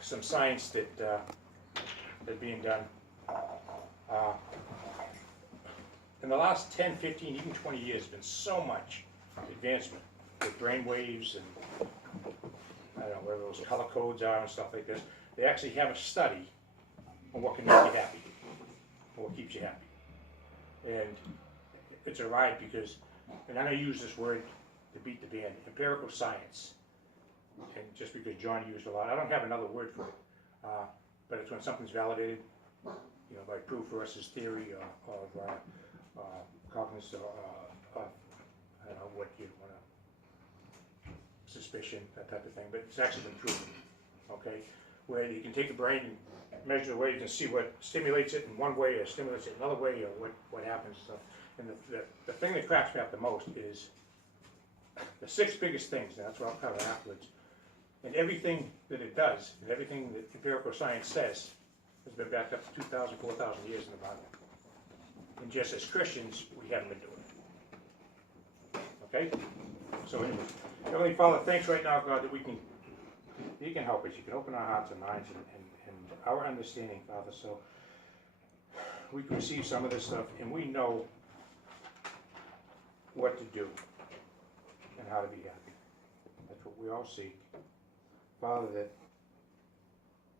some science that that's being done. Uh, in the last 10, 15, even 20 years, there's been so much advancement with brain waves and I don't know whether those color codes are and stuff like this. They actually have a study on what can make you happy, or what keeps you happy. And it's a ride because, and I'm going to use this word to beat the band, empirical science. And just because John used a lot, I don't have another word for it, but it's when something's validated, you know, by proof versus theory of cognitive, I don't know what you want to, suspicion, that type of thing, but it's actually been proven, okay? Where you can take the brain and measure the waves and see what stimulates it in one way or stimulates it another way, or what happens. So, and the thing that cracks me up the most is the 6 biggest things, and that's what I'll cover afterwards. And everything that it does, and everything that empirical science says, has been backed up for 2,000, 4,000 years in the Bible. And just as Christians, we haven't been doing it. Okay? So anyway, Heavenly Father, thanks right now, God, that you can help us. You can open our hearts and minds and our understanding, Father, so we can receive some of this stuff, and we know what to do and how to be happy. That's what we all seek. Father, that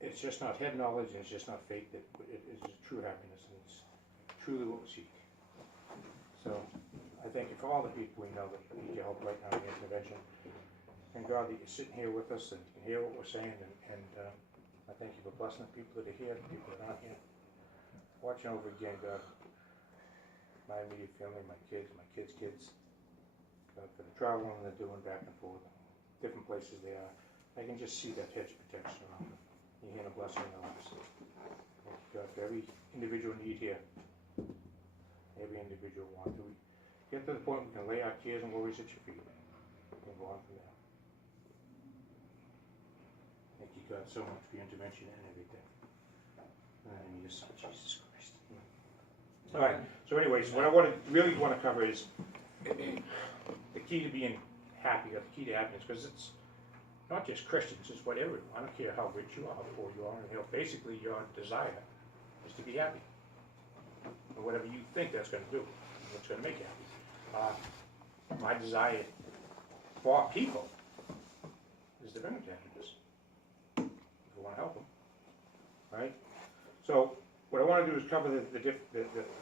it's just not head knowledge and it's just not faith, that it is true happiness, and it's truly what we seek. So I thank you for all the people we know that need your help right now in the intervention. And God, that you're sitting here with us and you can hear what we're saying, and I thank you for blessing the people that are here, the people that aren't here. Watching over again, God, my immediate family, my kids' kids, God, for the traveling they're doing back and forth, different places they are. I can just see that hedge of protection around them. You hear a blessing in their lives. Thank you, God, for every individual need here, every individual want. Do we get to the point we can lay our cares and worries at your feet and go on from there. Thank you, God, so much for your intervention and everything. In the name of your Son, Jesus Christ. All right. So, anyways, what I really want to cover is the key to being happy, or the key to happiness, because it's not just Christians; it's what everyone. I don't care how rich you are, how poor you are, and basically your desire is to be happy, or whatever you think that's going to do, what's going to make you happy. My desire for people is to bring them to happiness. If we want to help them, right? So what I want to do is cover the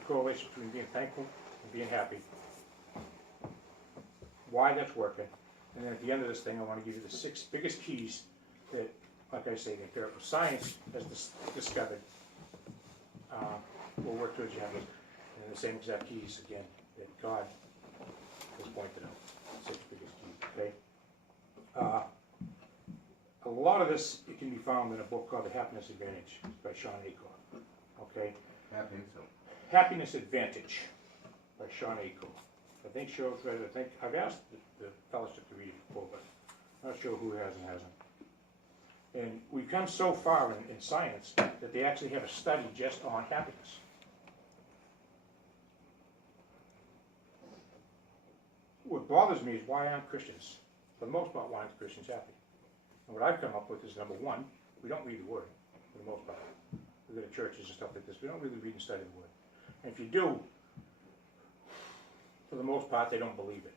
correlation between being thankful and being happy, why that's working, and then at the end of this thing I want to give you the 6 biggest keys that, like I say, the empirical science has discovered will work towards your happiness, and the same exact keys, again, that God has pointed out, 6 biggest keys, okay? A lot of this, it can be found in a book called The Happiness Advantage by Sean Acorn. Okay? Happiness Advantage by Sean Acorn. I think Cheryl's read it. I've asked the fellowship to read it before, but I'm not sure who has and hasn't. And we've come so far in science that they actually have a study just on happiness. What bothers me is why aren't Christians, for the most part, why aren't Christians happy? And what I've come up with is, number one, we don't read the Word, for the most part. We go to churches and stuff like this. We don't really read and study the Word. And if you do, for the most part, they don't believe it.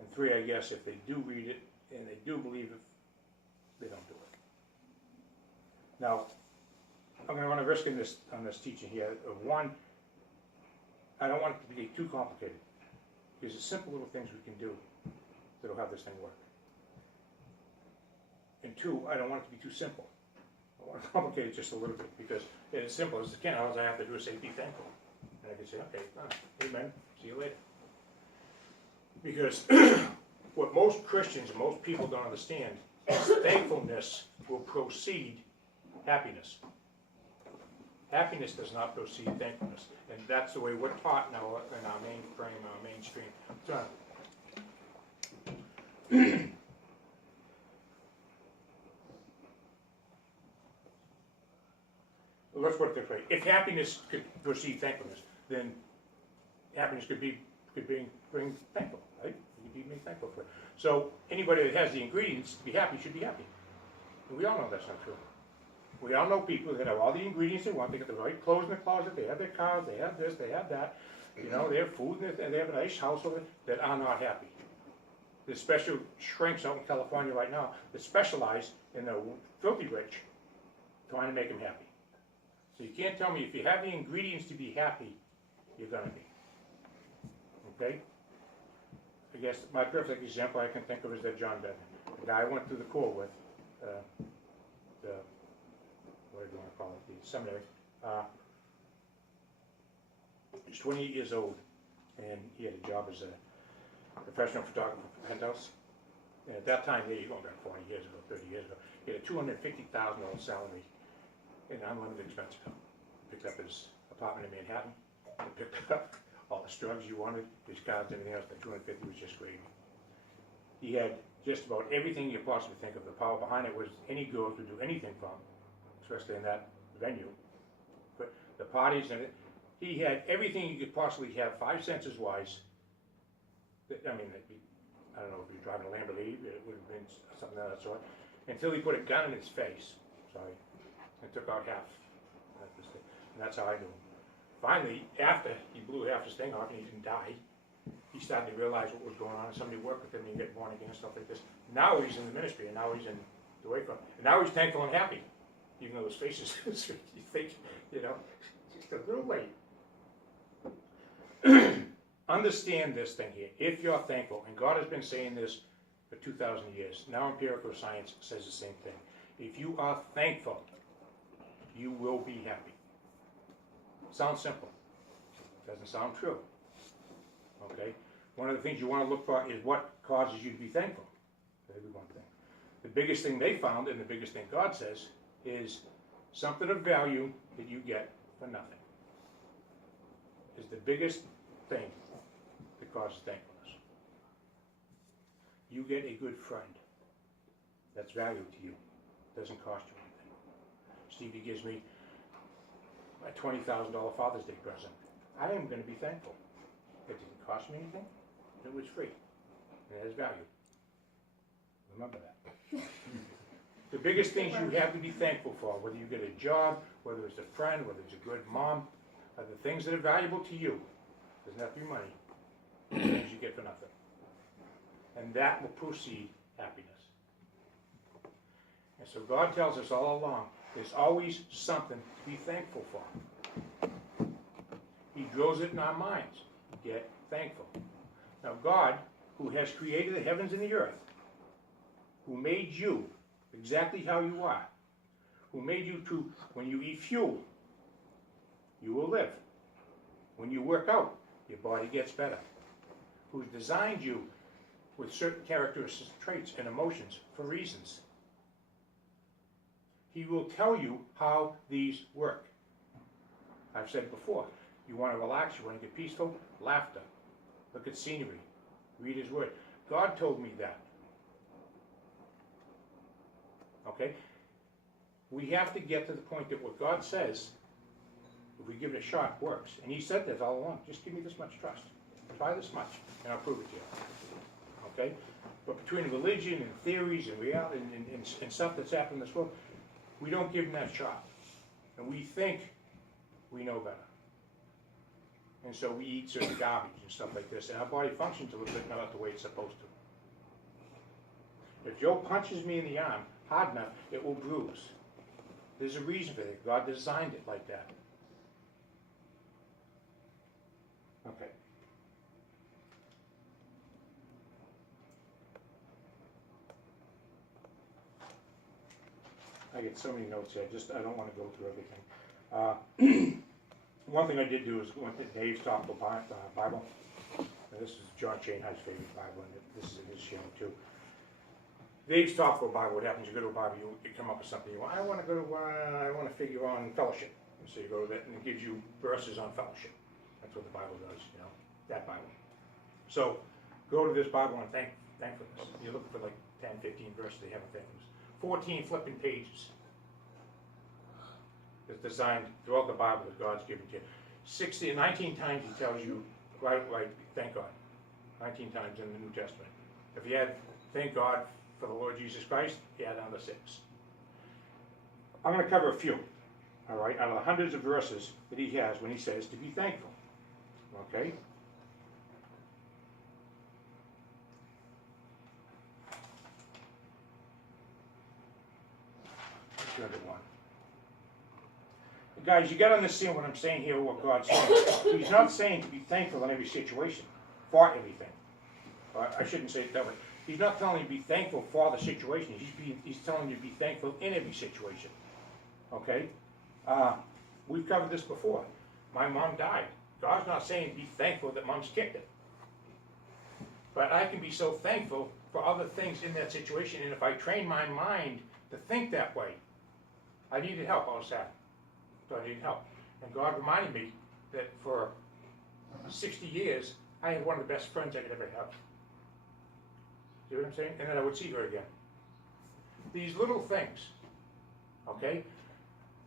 And 3, I guess, if they do read it and they do believe it, they don't do it. Now, I'm going to run a risk on this teaching here. Of one, I don't want it to be too complicated, because there's simple little things we can do that'll have this thing work. And 2, I don't want it to be too simple. I want to complicate it just a little bit, because it's as simple as it can. All I have to do is say, be thankful. And I can say, okay, amen, see you later. Because what most Christians and most people don't understand is thankfulness will precede happiness. Happiness does not precede thankfulness. And that's the way we're taught now in our mainstream. Let's put it this way. If happiness could precede thankfulness, then happiness could bring thankful, right? You could be thankful for it. So anybody that has the ingredients to be happy should be happy. And we all know that's not true. We all know people that have all the ingredients they want. They got the right clothes in the closet. They have their cars. They have this. They have that. You know, they have food and they have a nice house over that are not happy. There's special shrinks out in California right now that specialize in the filthy rich, trying to make them happy. So you can't tell me if you have the ingredients to be happy, you're gonna be. Okay? I guess my perfect example I can think of is that John Benton, the guy I went through the Corps with, what do you want to call it, the seminary. He's 28 years old, and he had a job as a professional photographer for Penthouse. And at that time, there you go, about 40 years ago, 30 years ago, he had a $250,000 salary and unlimited expense account. Picked up his apartment in Manhattan, and picked up all the drugs you wanted, his cars, everything else. That 250 was just gravy. He had just about everything you possibly think of. The power behind it was any girls would do anything for him, especially in that venue. But the parties and it, he had everything you could possibly have, 5 senses wise. I mean, I don't know if he was driving a Lamborghini, it would have been something of that sort. Until he put a gun in his face, sorry, and took out half. And that's how I knew him. Finally, after he blew half his thing off and he didn't die, he started to realize what was going on, and somebody worked with him and he get born again and stuff like this. Now he's in the ministry, and now he's in the way from, and now he's thankful and happy, even though his face is, you think, you know, it's just a little late. Understand this thing here. If you're thankful, and God has been saying this for 2,000 years, now empirical science says the same thing. If you are thankful, you will be happy. Sounds simple. Doesn't sound true. Okay? One of the things you want to look for is what causes you to be thankful. That'd be one thing. The biggest thing they found, and the biggest thing God says, is something of value that you get for nothing. Is the biggest thing that causes thankfulness. You get a good friend. That's value to you. Doesn't cost you anything. Stevie gives me a $20,000 Father's Day present. I am going to be thankful. It didn't cost me anything. It was free. And it has value. Remember that. The biggest things you have to be thankful for, whether you get a job, whether it's a friend, whether it's a good mom, are the things that are valuable to you. Doesn't have to be money. The things you get for nothing. And that will precede happiness. And so God tells us all along, there's always something to be thankful for. He drills it in our minds. Get thankful. Now God, who has created the heavens and the earth, who made you exactly how you are, who made you to, when you eat fuel, you will live. When you work out, your body gets better. Who's designed you with certain characteristics, traits, and emotions for reasons. He will tell you how these work. I've said it before. You want to relax, you want to get peaceful, laughter. Look at scenery. Read His Word. God told me that. Okay? We have to get to the point that what God says, if we give it a shot, works. And He said this all along. Just give me this much trust. Try this much, and I'll prove it to you. Okay? But between religion and theories and reality and stuff that's happened in this world, we don't give them that shot. And we think we know better. And so we eat certain garbage and stuff like this, and our body functions a little bit not the way it's supposed to. If Joe punches me in the arm hard enough, it will bruise. There's a reason for it. God designed it like that. Okay. I get so many notes here. I don't want to go through everything. One thing I did do is went to Dave's Topical Bible. Now, this is John Chainhight's favorite Bible, and this is in his channel too. Dave's Topical Bible. What happens? You go to a Bible, you come up with something you want. I want to figure on fellowship. And so you go to that, and it gives you verses on fellowship. That's what the Bible does. You know, that Bible. So go to this Bible on thankfulness. You're looking for like 10, 15 verses. They have a thankfulness. 14 flipping pages. It's designed throughout the Bible that God's given to you. 19 times He tells you, right, thank God. 19 times in the New Testament. If you add, thank God for the Lord Jesus Christ, you add another 6. I'm going to cover a few, all right, out of the hundreds of verses that he has when he says to be thankful, okay? Guys, you got to understand what I'm saying here, what God's saying. He's not saying to be thankful in every situation, for everything. I shouldn't say it that way. He's not telling you to be thankful for the situation. He's telling you to be thankful in every situation. Okay? We've covered this before. My mom died. God's not saying be thankful that mom's kicked it. But I can be so thankful for other things in that situation, and if I train my mind to think that way, I needed help. I was sad. So I needed help. And God reminded me that for 60 years, I had one of the best friends I could ever have. See what I'm saying? And then I would see her again. These little things, okay?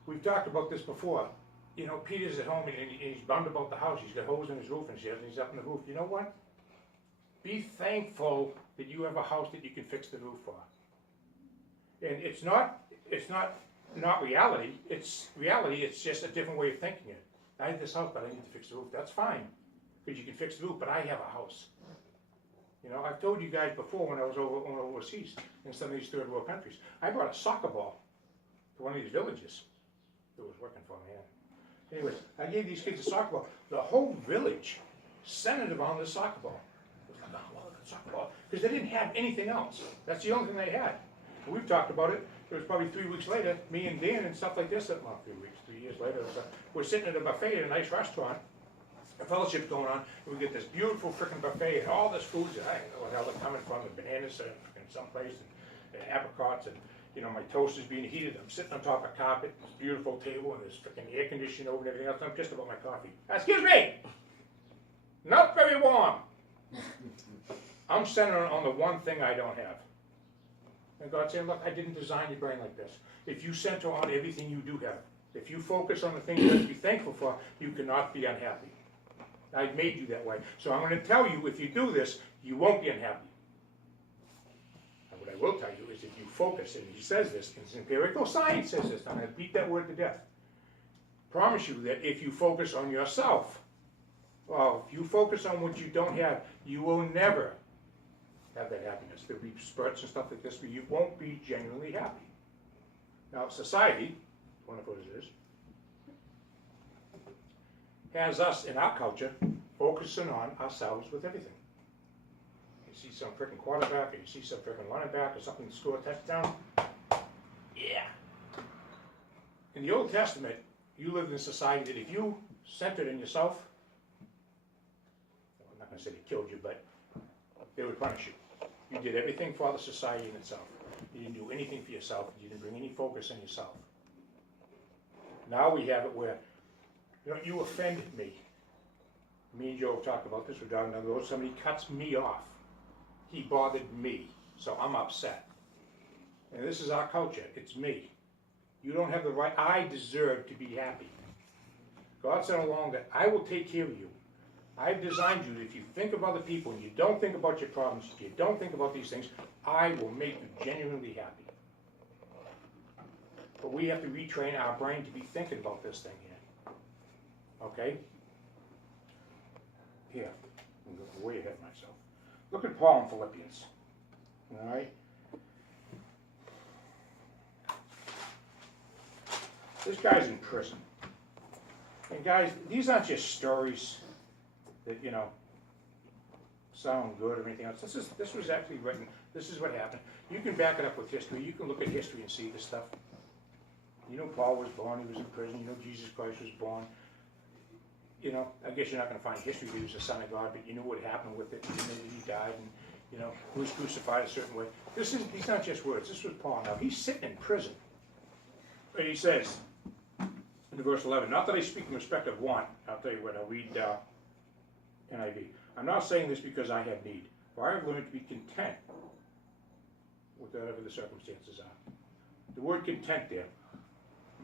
We've talked about this before. You know, Peter's at home and he's bummed about the house. He's got holes in his roof and shit, and he's up in the roof. You know what? Be thankful that you have a house that you can fix the roof for. And it's not reality. It's reality. It's just a different way of thinking it. I have this house, but I need to fix the roof. That's fine, because you can fix the roof. But I have a house. You know, I've told you guys before when I was overseas in some of these third world countries, I brought a soccer ball to one of these villages. It was working for me. Yeah. Anyways, I gave these kids a soccer ball. The whole village centered around this soccer ball. It was like, oh, well, the soccer ball, because they didn't have anything else. That's the only thing they had. And we've talked about it. It was probably 3 weeks later, me and Dan and stuff like this, well, 3 years later, we're sitting at a buffet at a nice restaurant, a fellowship's going on, and we get this beautiful freaking buffet, and all this food, I don't know where the hell they're coming from, the bananas are in someplace, and apricots, and, you know, my toast is being heated, I'm sitting on top of a carpet, this beautiful table, and there's freaking air conditioning over and everything else, I'm pissed about my coffee. Excuse me! Not very warm! I'm centered on the one thing I don't have. And God said, look, I didn't design your brain like this. If you center on everything you do have, if you focus on the things you have to be thankful for, you cannot be unhappy. I made you that way. So I'm going to tell you, if you do this, you won't be unhappy. And what I will tell you is if you focus, and he says this, and empirical science says this, I'm going to beat that word to death. Promise you that if you focus on yourself, well, if you focus on what you don't have, you will never have that happiness. There'll be spurts and stuff like this, but you won't be genuinely happy. Now, society, wonderful as it is, has us in our culture focusing on ourselves with everything. You see some freaking quarterback, or you see some freaking running back, or something to score a touchdown. Yeah. In the Old Testament, you lived in a society that if you centered in yourself, I'm not going to say they killed you, but they would punish you. You did everything for the society in itself. You didn't do anything for yourself. You didn't bring any focus on yourself. Now we have it where, you know, you offended me. Me and Joe have talked about this. We're driving down the road. Somebody cuts me off. He bothered me. So I'm upset. And this is our culture. It's me. You don't have the right. I deserve to be happy. God said along that I will take care of you. I've designed you that if you think of other people and you don't think about your problems, if you don't think about these things, I will make you genuinely happy. But we have to retrain our brain to be thinking about this thing here. Okay? Here, I'm going way ahead of myself. Look at Paul in Philippians. All right? This guy's in prison. And guys, these aren't just stories that, you know, sound good or anything else. This was actually written. This is what happened. You can back it up with history. You can look at history and see this stuff. You know, Paul was born. He was in prison. You know, Jesus Christ was born. You know, I guess you're not going to find history that he was the Son of God, but you know what happened with it. You know that he died and, you know, he was crucified a certain way. These not just words. This was Paul. Now, he's sitting in prison. And he says, in verse 11, not that I speak in respect of want. I'll tell you what, I'll read NIV. I'm not saying this because I have need, for I have learned to be content with whatever the circumstances are. The word content there,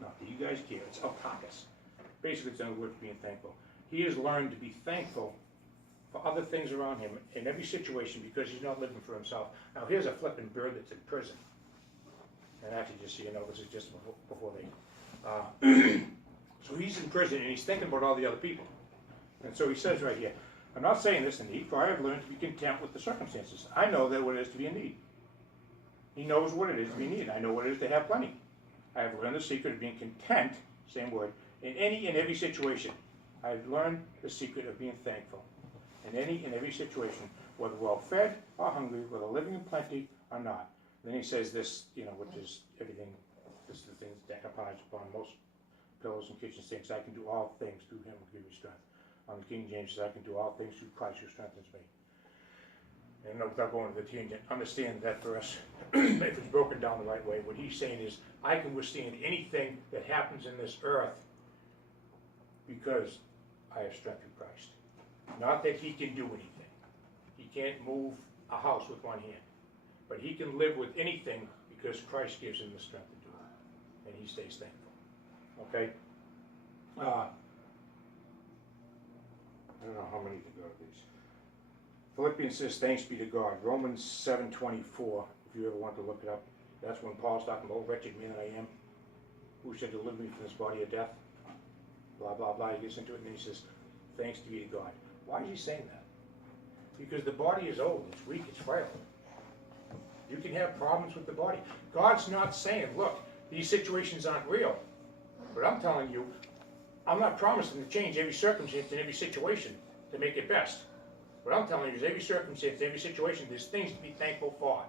not that you guys care, it's alpakas. Basically, it's another word for being thankful. He has learned to be thankful for other things around him in every situation because he's not living for himself. Now here's a flipping bird that's in prison. And actually, just so you know, this is just before they... so he's in prison and he's thinking about all the other people. And so he says right here, I'm not saying this in need, for I have learned to be content with the circumstances. I know that what it is to be in need. He knows what it is to be in need. I know what it is to have plenty. I have learned the secret of being content, same word, in any and every situation. I have learned the secret of being thankful in any and every situation, whether well fed or hungry, whether living in plenty or not. Then he says this, which is everything, this is the things that applies upon most pillows and kitchen sinks. I can do all things through him who gives me strength. On the King James says, I can do all things through Christ who strengthens me. And without going to the tangent, understand that for us, if it's broken down the right way, what he's saying is, I can withstand anything that happens in this earth because I have strength in Christ. Not that he can do anything. He can't move a house with one hand. But he can live with anything because Christ gives him the strength to do it. And he stays thankful. Okay? I don't know how many to go to these. Philippians says, thanks be to God. Romans 7:24, if you ever want to look it up. That's when Paul's talking about, wretched man that I am, who shall deliver me from this body of death? Blah, blah, blah. He gets into it and he says, thanks be to God. Why is he saying that? Because the body is old, it's weak, it's frail. You can have problems with the body. God's not saying, look, these situations aren't real. But I'm telling you, I'm not promising to change every circumstance and every situation to make it best. What I'm telling you is every circumstance, every situation, there's things to be thankful for.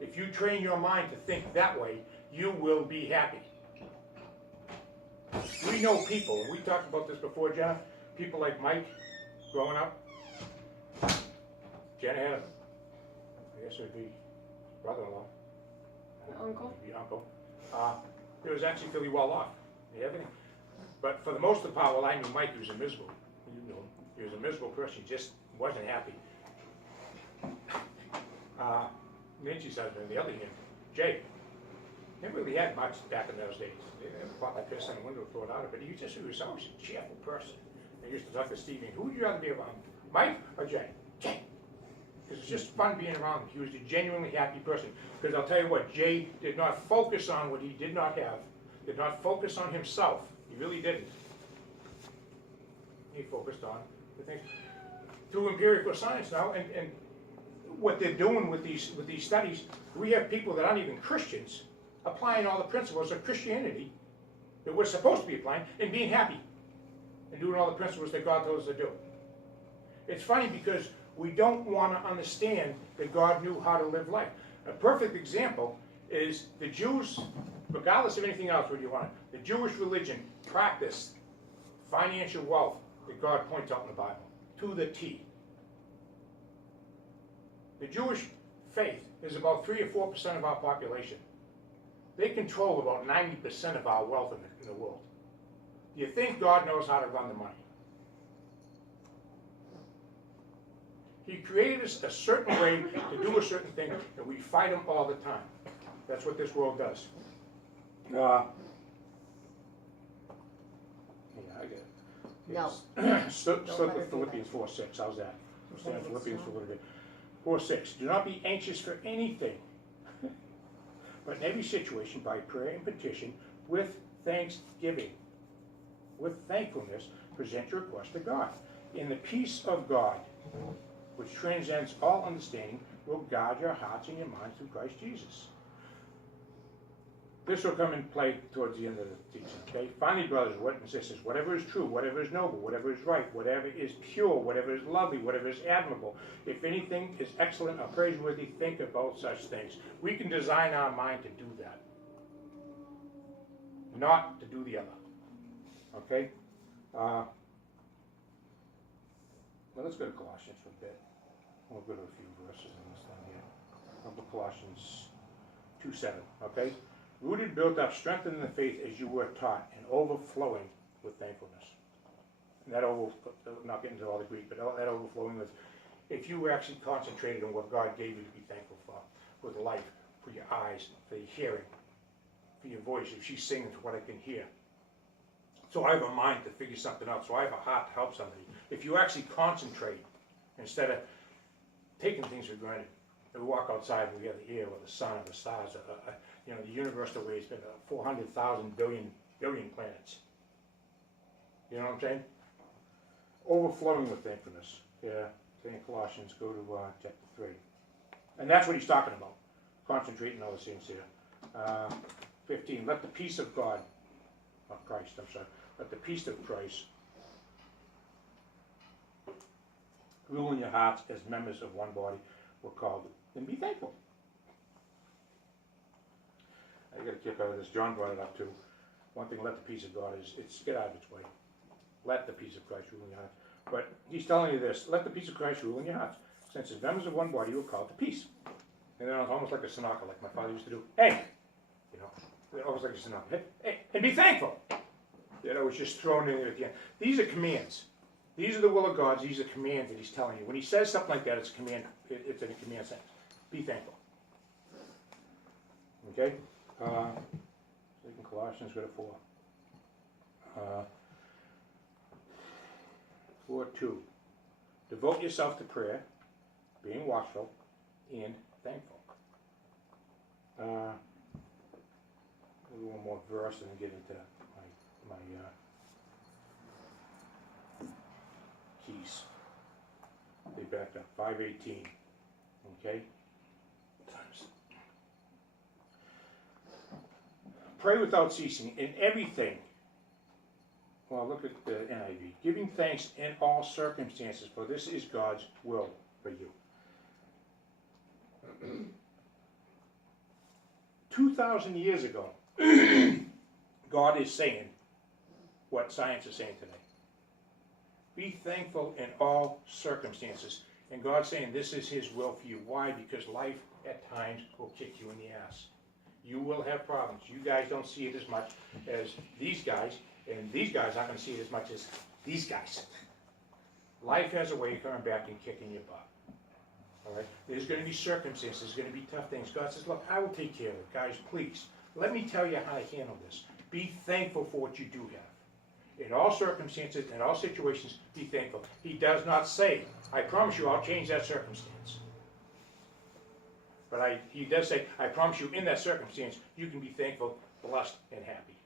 If you train your mind to think that way, you will be happy. We know people, and we talked about this before, Jenna, people like Mike, growing up. Jenna had, I guess it would be brother-in-law. Uncle. Maybe uncle. He was actually fairly well off. He had everything. But for the most of the part, I knew Mike, he was a miserable. You know, he was a miserable person. He just wasn't happy. Nancy's husband, on the other hand, Jay, never really had much back in those days. They never fought like this on the window, throw it out of it. He was always a cheerful person. I used to talk to Steve, who would you rather be around, Mike or Jay? Jay. Because it's just fun being around him. He was a genuinely happy person. Because I'll tell you what, Jay did not focus on what he did not have, did not focus on himself. He really didn't. He focused on the things. Through empirical science now, and what they're doing with these studies, we have people that aren't even Christians applying all the principles of Christianity that we're supposed to be applying and being happy and doing all the principles that God told us to do. It's funny because we don't want to understand that God knew how to live life. A perfect example is the Jews, regardless of anything else, what you want, the Jewish religion practiced financial wealth that God points out in the Bible, to the T. The Jewish faith is about 3 or 4% of our population. They control about 90% of our wealth in the world. Do you think God knows how to run the money? He created us a certain way to do a certain thing, and we fight him all the time. That's what this world does. Yeah, I get it. No. Slip with Philippians 4:6. How's that? Stand Philippians for a little bit. 4:6. Do not be anxious for anything, but in every situation, by prayer and petition, with thanksgiving, with thankfulness, present your request to God. In the peace of God, which transcends all understanding, will guard your hearts and your minds through Christ Jesus. This will come in play towards the end of the teaching, okay? Finally, brothers and sisters, whatever is true, whatever is noble, whatever is right, whatever is pure, whatever is lovely, whatever is admirable, if anything is excellent or praiseworthy, think about such things. We can design our mind to do that, not to do the other, okay? Well, let's go to Colossians for a bit. We'll go to a few verses in this thing here. I'll put Colossians 2:7, okay? Rooted, built up, strengthened in the faith as you were taught, and overflowing with thankfulness. And that not getting into all the Greek, but that overflowing with, if you were actually concentrated on what God gave you to be thankful for, with life, for your eyes, for your hearing, for your voice, if she's singing to what I can hear. So I have a mind to figure something out, so I have a heart to help somebody. If you actually concentrate instead of taking things for granted. We walk outside and we have the air or the sun or the stars, you know, the universe the way it's been 400,000 billion planets. You know what I'm saying? Overflowing with thankfulness. Yeah, in Colossians, go to chapter 3. And that's what he's talking about. Concentrating on those things here. 15, let the peace of God, not Christ, I'm sorry, let the peace of Christ rule in your hearts as members of one body. We're called, and be thankful. I got a kick out of this. John brought it up too. One thing, let the peace of God it's get out of its way. Let the peace of Christ rule in your hearts. But he's telling you this, let the peace of Christ rule in your hearts. Since as members of one body, you are called to peace. And then it's almost like a sonata, like my father used to do. Hey! You know, almost like a sonata. Hey, and be thankful! You know, it's just thrown in there at the end. These are commands. These are the will of God. These are commands that he's telling you. When he says something like that, it's a command. It's in a command sentence. Be thankful. Okay? In Colossians, go to 4. 4:2. Devote yourself to prayer, being watchful, and thankful. One more verse and then get into my keys. They backed up. 5:18. Okay? Times. Pray without ceasing in everything. Well, look at the NIV. Giving thanks in all circumstances, for this is God's will for you. 2,000 years ago, God is saying what science is saying today. Be thankful in all circumstances. And God's saying this is his will for you. Why? Because life at times will kick you in the ass. You will have problems. You guys don't see it as much as these guys, and these guys aren't going to see it as much as these guys. Life has a way of coming back and kicking your butt. All right? There's going to be circumstances. There's going to be tough things. God says, look, I will take care of it. Guys, please, let me tell you how to handle this. Be thankful for what you do have. In all circumstances, in all situations, be thankful. He does not say, I promise you I'll change that circumstance. But he does say, I promise you in that circumstance, you can be thankful, blessed, and happy.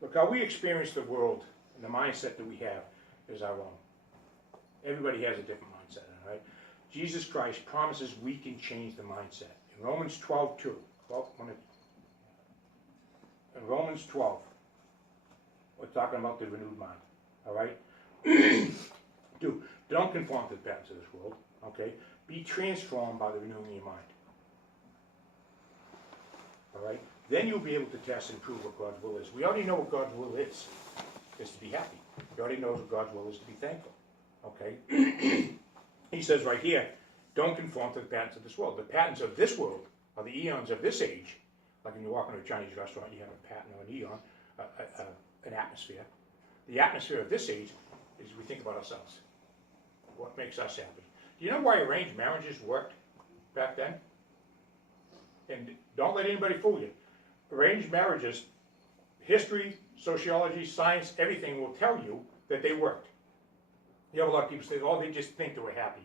Look, how we experience the world and the mindset that we have is our own. Everybody has a different mindset, all right? Jesus Christ promises we can change the mindset. In Romans 12:2. In Romans 12, we're talking about the renewed mind, all right? Don't conform to the patterns of this world, okay? Be transformed by the renewing of your mind. All right? Then you'll be able to test and prove what God's will is. We already know what God's will is to be happy. We already know what God's will is to be thankful, okay? He says right here, don't conform to the patterns of this world. The patterns of this world are the eons of this age. Like when you walk into a Chinese restaurant, you have a pattern or an eon, an atmosphere. The atmosphere of this age is we think about ourselves. What makes us happy? Do you know why arranged marriages worked back then? And don't let anybody fool you. Arranged marriages, history, sociology, science, everything will tell you that they worked. You have a lot of people say, oh, they just think they were happy.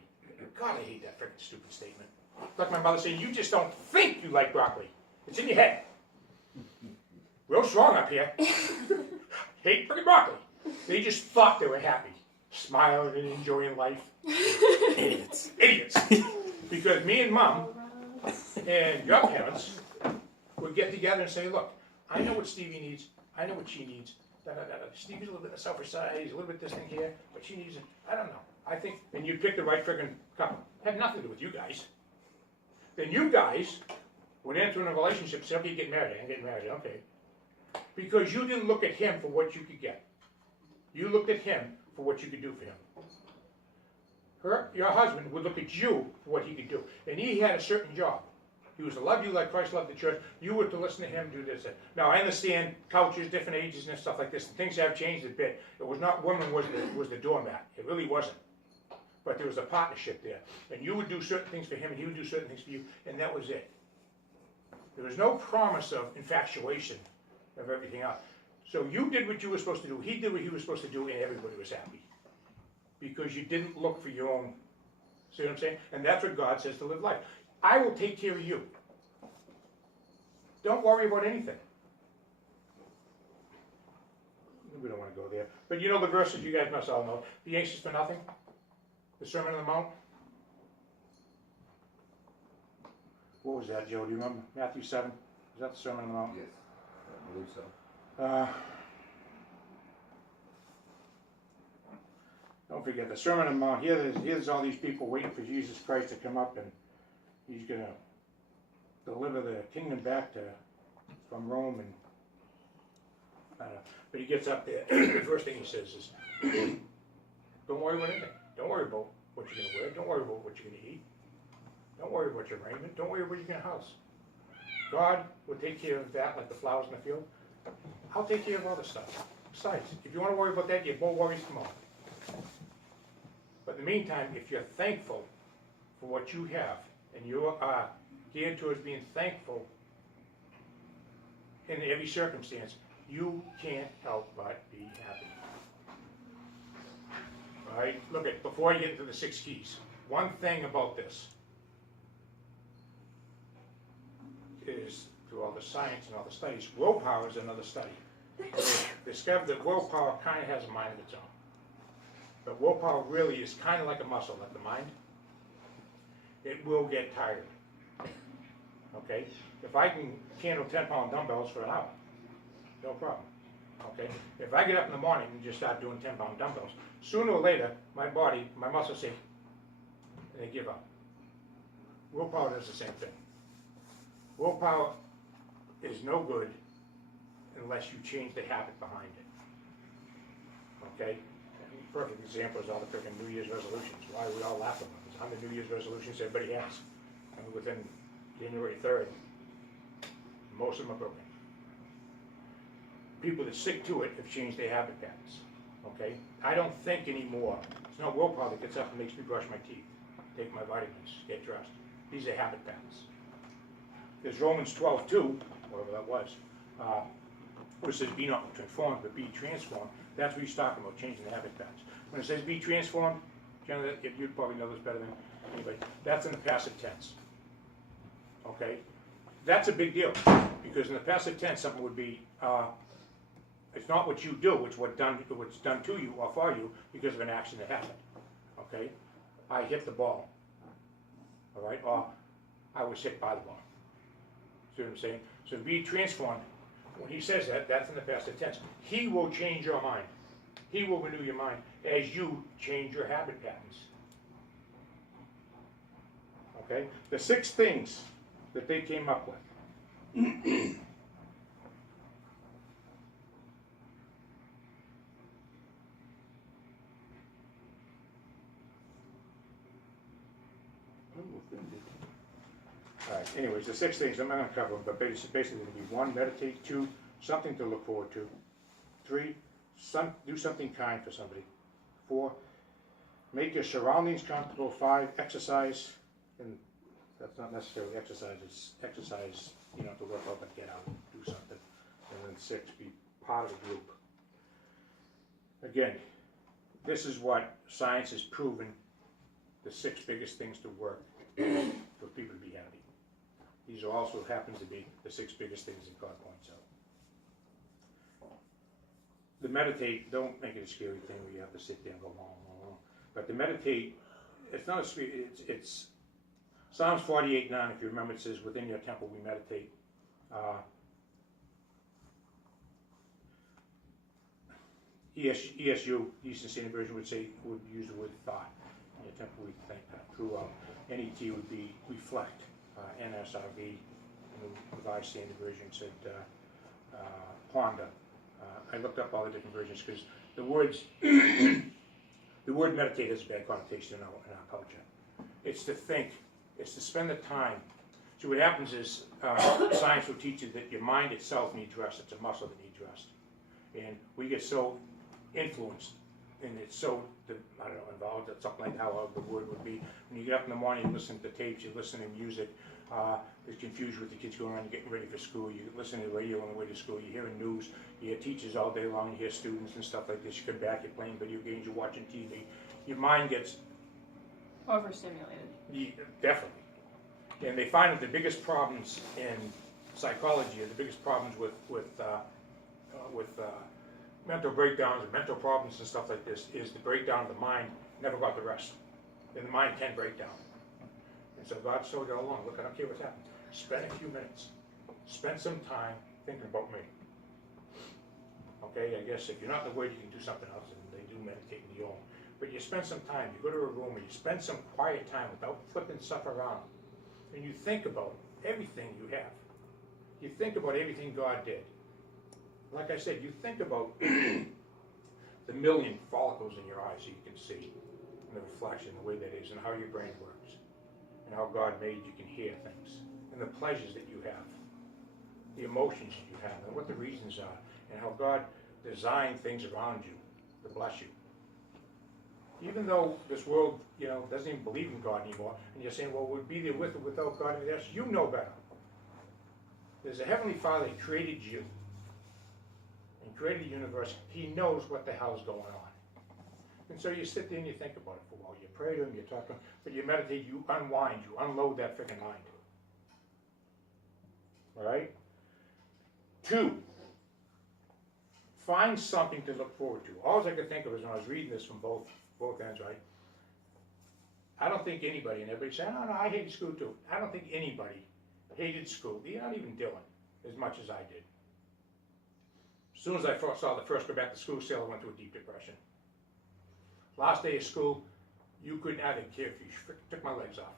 God, I hate that freaking stupid statement. Like my mother saying, you just don't think you like broccoli. It's in your head. Real strong up here. Hate freaking broccoli. They just thought they were happy. Smiling and enjoying life. Idiots. Idiots. Because me and Mom and your parents would get together and say, look, I know what Stevie needs. I know what she needs. Stevie's a little bit on the selfish side. He's a little bit this thing here. But she needs it. I don't know. I think, and you pick the right friggin' couple. Had nothing to do with you guys. Then you guys would enter in a relationship and say, okay, get married. I'm getting married. Okay. Because you didn't look at him for what you could get. You looked at him for what you could do for him. Your husband would look at you for what he could do. And he had a certain job. He was to love you like Christ loved the church. You were to listen to him, do this. Now, I understand cultures, different ages and stuff like this. Things have changed a bit. It was not woman was the doormat. It really wasn't. But there was a partnership there. And you would do certain things for him, and he would do certain things for you, and that was it. There was no promise of infatuation of everything else. So you did what you were supposed to do, he did what he was supposed to do, and everybody was happy. Because you didn't look for your own, see what I'm saying? And that's what God says to live life. I will take care of you. Don't worry about anything. We don't want to go there. But you know the verses you guys must all know. Be anxious for nothing. The Sermon on the Mount. What was that, Joe? Do you remember? Matthew 7. Is that the Sermon on the Mount? Yes, I believe so. Don't forget the Sermon on the Mount. Here's all these people waiting for Jesus Christ to come up, and he's going to deliver the kingdom back from Rome. And but he gets up there. The first thing he says is, "Don't worry about anything. Don't worry about what you're going to wear. Don't worry about what you're going to eat. Don't worry about your raiment. Don't worry about your house. God will take care of that like the flowers in the field. I'll take care of all the stuff. Besides, if you want to worry about that, you have more worries tomorrow. But in the meantime, if you're thankful for what you have, and you are geared towards being thankful in every circumstance, you can't help but be happy. All right? Look at, before I get into the 6 keys, one thing about this is, through all the science and all the studies, willpower is another study. They discovered that willpower kind of has a mind of its own. But willpower really is kind of like a muscle, like the mind. It will get tired. Okay? If I can handle 10-pound dumbbells for an hour, no problem. Okay? If I get up in the morning and just start doing 10-pound dumbbells, sooner or later, my body, my muscles say, and they give up. Willpower does the same thing. Willpower is no good unless you change the habit behind it. Okay? A perfect example is all the freaking New Year's resolutions. Why we all laugh about them. There's 100 New Year's resolutions everybody has. And within January 3rd, most of them are broken. People that stick to it have changed their habit patterns. Okay? I don't think anymore. It's not willpower that gets up and makes me brush my teeth, take my vitamins, get dressed. These are habit patterns. There's Romans 12:2, whatever that was, which says be not conformed, but be transformed. That's what he's talking about, changing the habit patterns. When it says be transformed, generally, you'd probably know this better than anybody, that's in the passive tense. Okay? That's a big deal, because in the passive tense, something would be, it's not what you do, it's what's done to you or for you because of an action that happened. Okay? I hit the ball. All right? Or I was hit by the ball. See what I'm saying? So be transformed. When he says that, that's in the passive tense. He will change your mind. He will renew your mind as you change your habit patterns. Okay? The 6 things that they came up with. All right, anyways, the 6 things, I'm not going to cover them, but basically it's going to be 1, meditate, 2, something to look forward to, 3, do something kind for somebody, 4, make your surroundings comfortable, 5, exercise, and that's not necessarily exercise, it's exercise, you know, to work out, but get out and do something, and then 6, be part of a group. Again, this is what science has proven the 6 biggest things to work for people to be happy. These also happens to be the 6 biggest things that God points out. The meditate, don't make it a scary thing where you have to sit there and go long. But the meditate, it's not a scary, it's Psalms 48:9, if you remember, it says, within your temple we meditate. ESU, Eastern Standard Version, would use the word thought. In your temple we think throughout. NET would be reflect. NSRV, the Revised Standard Version, said ponder. I looked up all the different versions because the words, the word meditate has a bad connotation in our culture. It's to think, it's to spend the time. So what happens is science will teach you that your mind itself needs rest. It's a muscle that needs rest. And we get so influenced and it's so, I don't know, involved, something like how the word would be. When you get up in the morning, you listen to tapes, you listen to music, there's confusion with the kids going around, you're getting ready for school, you listen to the radio on the way to school, you're hearing news, you hear teachers all day long, you hear students and stuff like this, you come back, you're playing video games, you're watching TV, your mind gets... Overstimulated. Definitely. And they find that the biggest problems in psychology, or the biggest problems with mental breakdowns and mental problems and stuff like this, is the breakdown of the mind never got the rest. And the mind can break down. And so God showed it all along. Look, I don't care what's happening. Spend a few minutes. Spend some time thinking about me. Okay, I guess if you're not in the Word, you can do something else, and they do meditate in the own. But you spend some time, you go to a room, and you spend some quiet time without flipping stuff around. And you think about everything you have. You think about everything God did. Like I said, you think about the million follicles in your eyes so you can see, and the reflection, the way that is, and how your brain works, and how God made you can hear things, and the pleasures that you have, the emotions that you have, and what the reasons are, and how God designed things around you to bless you. Even though this world, doesn't even believe in God anymore, and you're saying, well, we'll be there with or without God, and yes, you know better. There's a Heavenly Father that created you, and created the universe. He knows what the hell's going on. And so you sit there and you think about it for a while. You pray to Him, you talk to Him, but you meditate, you unwind, you unload that freaking mind. All right? 2, find something to look forward to. All I could think of is when I was reading this from both ends, right? I don't think anybody, and everybody said, no, I hated school too. I don't think anybody hated school, not even Dylan, as much as I did. As soon as I saw the first go back to school sale, I went through a deep depression. Last day of school, you couldn't have it care if you took my legs off.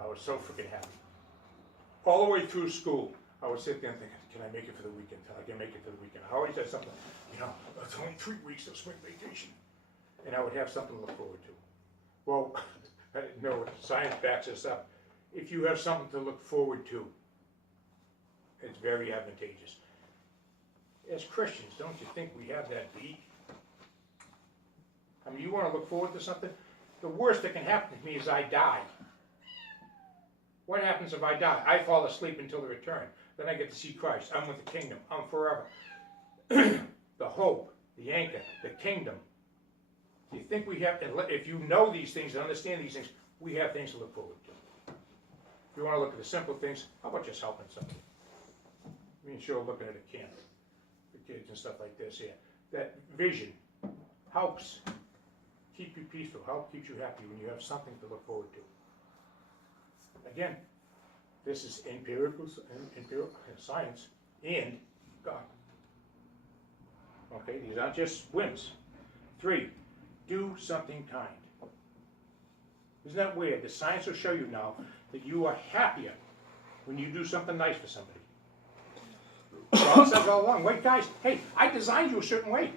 I was so freaking happy. All the way through school, I would sit there and think, can I make it for the weekend? I can make it for the weekend. I always had something, it's only 3 weeks of spring vacation. And I would have something to look forward to. Well, I didn't know, science backs this up. If you have something to look forward to, it's very advantageous. As Christians, don't you think we have that beat? I mean, you want to look forward to something? The worst that can happen to me is I die. What happens if I die? I fall asleep until the return. Then I get to see Christ. I'm with the kingdom. I'm forever. The hope, the anchor, the kingdom. Do you think we have, if you know these things and understand these things, we have things to look forward to. If you want to look at the simple things, how about just helping somebody? Me and Cheryl looking at a camp for kids and stuff like this here. That vision helps keep you peaceful, keeps you happy when you have something to look forward to. Again, this is empirical science and God. Okay, these aren't just whims. 3, do something kind. Isn't that weird? The science will show you now that you are happier when you do something nice for somebody. God says all along, wait guys, hey, I designed you a certain way.